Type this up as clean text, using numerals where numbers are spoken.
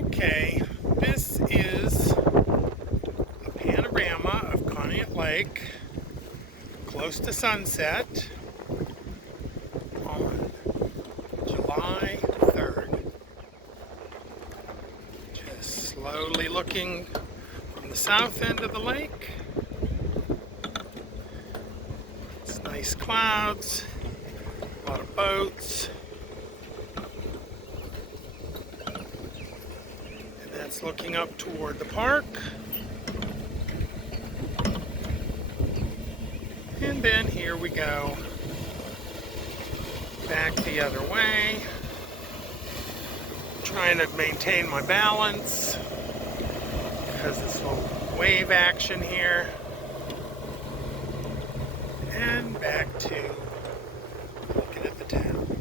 Okay, this is a panorama of Conneaut Lake, close to sunset, on July 3rd. Just slowly looking from the south end of the lake. It's nice clouds, a lot of boats. That's looking up toward the park. And then here we go. Back the other way. Trying to maintain my balance because this little wave action here. And back to looking at the town.